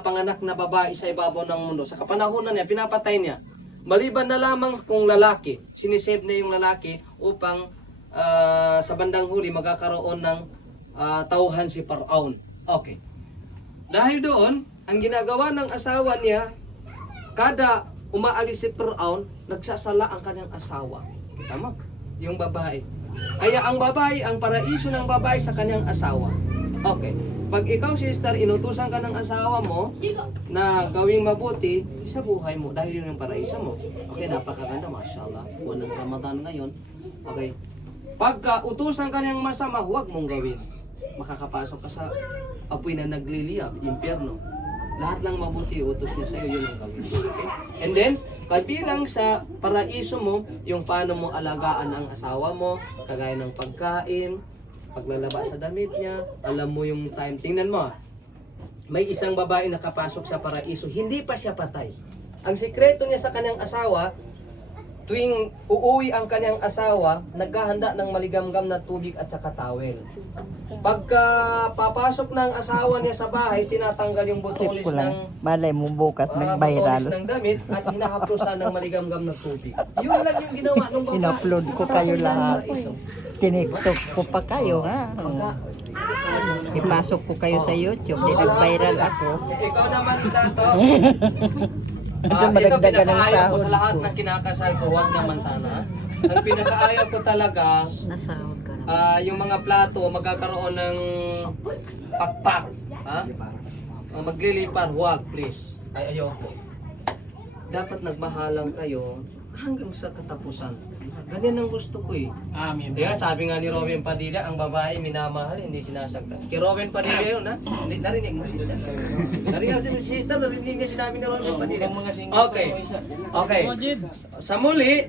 panganak na babae sa ibabaw ng mundo. Sa kapanahunan niya, pinapatay niya. Maliban na lamang kung lalaki, sinisave na yung lalaki upang sa bandang huli magkakaroon ng tauhan si Paraon. Okay. Dahil doon, ang ginagawa ng asawa niya, kada umaalis si Paraon, nagsasala ang kanyang asawa. Tama? Yung babae. Kaya ang babae, ang paraiso ng babae sa kanyang asawa. Okay. Pag ikaw, sister, inutusan ka ng asawa mo na gawing mabuti, sa buhay mo dahil yun yung paraiso mo. Okay, napakaganda, mashallah. Buwan ng Ramadan ngayon. Okay. Pagka utusan ka niyang masama, huwag mong gawin. Makakapasok ka sa apoy na nagliliyab, impyerno. Lahat lang mabuti, utos niya sa'yo, yun ang gawin. Okay? And then, kabilang sa paraiso mo, yung paano mo alagaan ang asawa mo, kagaya ng pagkain, paglalaba sa damit niya, alam mo yung time. Tingnan mo, may isang babae nakapasok sa paraiso, hindi pa siya patay. Ang sikreto niya sa kanyang asawa, tuwing uuwi ang kanyang asawa, naghahanda ng maligamgam na tubig at saka towel. Pagka papasok ng asawa niya sa bahay, tinatanggal yung butolis ng malay mo bukas nag-viral. butolis ng damit at hinahaplusan ng maligamgam na tubig. Yun lang yung ginawa ng babae. In-upload ko kayo lahat. Tiniktok ko pa kayo ha. Ipasok ko kayo sa YouTube, di nag-viral ako. Ikaw naman, Tato. Ito Ito madagdagan ng pinakaayaw ko sahod sa lahat ko. ng kinakasal ko, huwag naman sana. Ang pinakaayaw ko talaga, Nasahod ka na. yung mga plato magkakaroon ng pakpak. Ha? Maglilipar, huwag please. Ay, ayoko. Dapat nagmahalang kayo hanggang sa katapusan. Ganyan ang gusto ko eh. Amen. Kaya sabi nga ni Robin Padilla, ang babae minamahal, hindi sinasaktan. Kay Robin Padilla yun, ha? Hindi, narinig mo, sister. Narinig mo si sister, narinig niya sinabi ni Robin Padilla. Okay. Okay. Sa muli,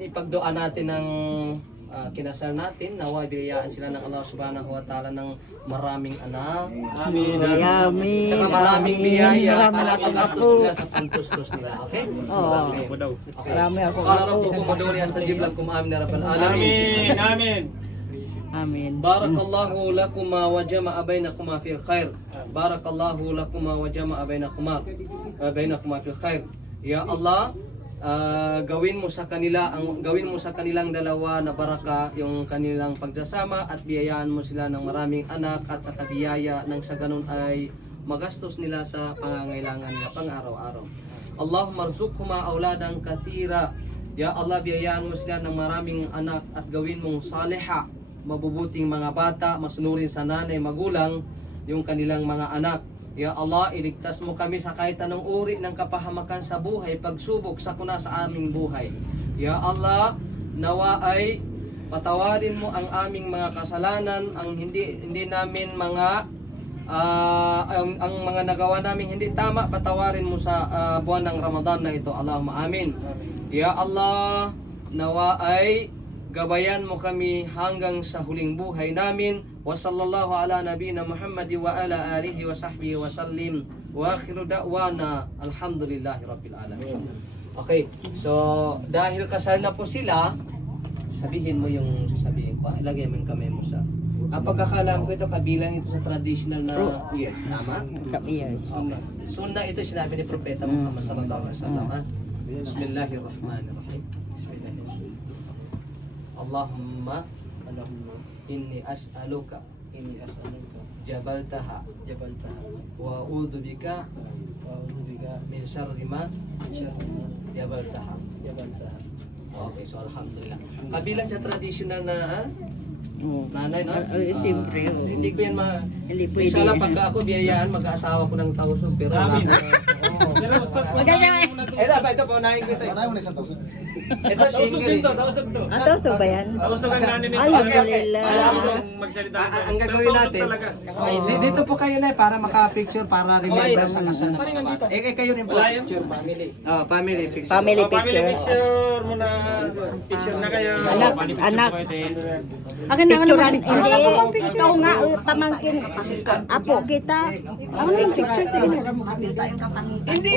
ipagdoa natin ng kinasal natin, naway biyayaan sila ng Allah Subhanahu wa Ta'ala ng maraming anak. Amen. Yummy. Tsaka maraming biyaya para Maraming pagastos ako. nila sa pantustos nila, okay? Oo. Okay. Marami ako. Qala rabbukum ud'uni astajib lakum amin ya rabbal alamin. Amen. Amen. Amin. Barakallahu lakuma wa jama'a bainakuma fil khair. Barakallahu lakuma wa jama'a bainakuma fil khair. Ya Allah, gawin mo sa kanilang dalawa na baraka yung kanilang pagsasama at biyayaan mo sila ng maraming anak at sa biyaya nang sa ganun ay magastos nila sa pangangailangan nila pang-araw-araw. Allahumma rzuqhuma auladan kathira. Ya Allah, biyayaan mo sila ng maraming anak at gawin mong saliha, mabubuting mga bata, masunurin sa nanay, magulang yung kanilang mga anak. Ya Allah, iligtas mo kami sa kahit anong uri ng kapahamakan sa buhay, pagsubok sa kuna sa aming buhay. Ya Allah, nawa ay patawarin mo ang aming mga kasalanan, ang hindi namin mga ang mga nagawa namin hindi tama, patawarin mo sa buwan ng Ramadan na ito. Allahumma amin. Ya Allah, nawa ay gabayan mo kami hanggang sa huling buhay namin. Wa sallallahu ala nabiyina Muhammad wa ala alihi wa sahbihi wa sallim. Wa akhiru da'wana alhamdulillahi rabbil alamin. Okay, so dahil kasal na po sila, sabihin mo yung sasabihin ko. Ilagay mo yung kamay mo sa pagkakalam ko ito, kabilang ito sa traditional na yes, tama? Yes. Okay. Sunna ito sinabi ni Propeta Muhammad sallallahu alaihi wasallam. Bismillahirrahmanirrahim. Bismillahirrahmanirrahim. Allahumma inni as'aluka jabaltaha wa a'udzu bika min syarri ma jabaltaha. Okay, so alhamdulillah. Kabilang sa traditional na nanay, no? Siyempre. Hindi ko yan Hindi pwede. Isa lang pagka ako biyayaan, mag-aasawa ko ng 1,000 pero Amin. Oo. Pero basta Ito, paunahin ko ito. Ito, tausog din to, tausog to. Ataso ba yan? Tausog ang nanin nito. Alhamdulillah. Alam ko magsalita. Ang gagawin natin, dito po kayo na para maka-picture, para remember sa kasal ng mga bata. Kayo rin po. Wala yan? Family picture. Family Family picture. picture muna. Picture na kayo. Anak, Family anak. picture. Akin na ano ba? Hindi. Ikaw nga, pamangkin. Apo kita. Ako na yung picture sa inyo. Hindi,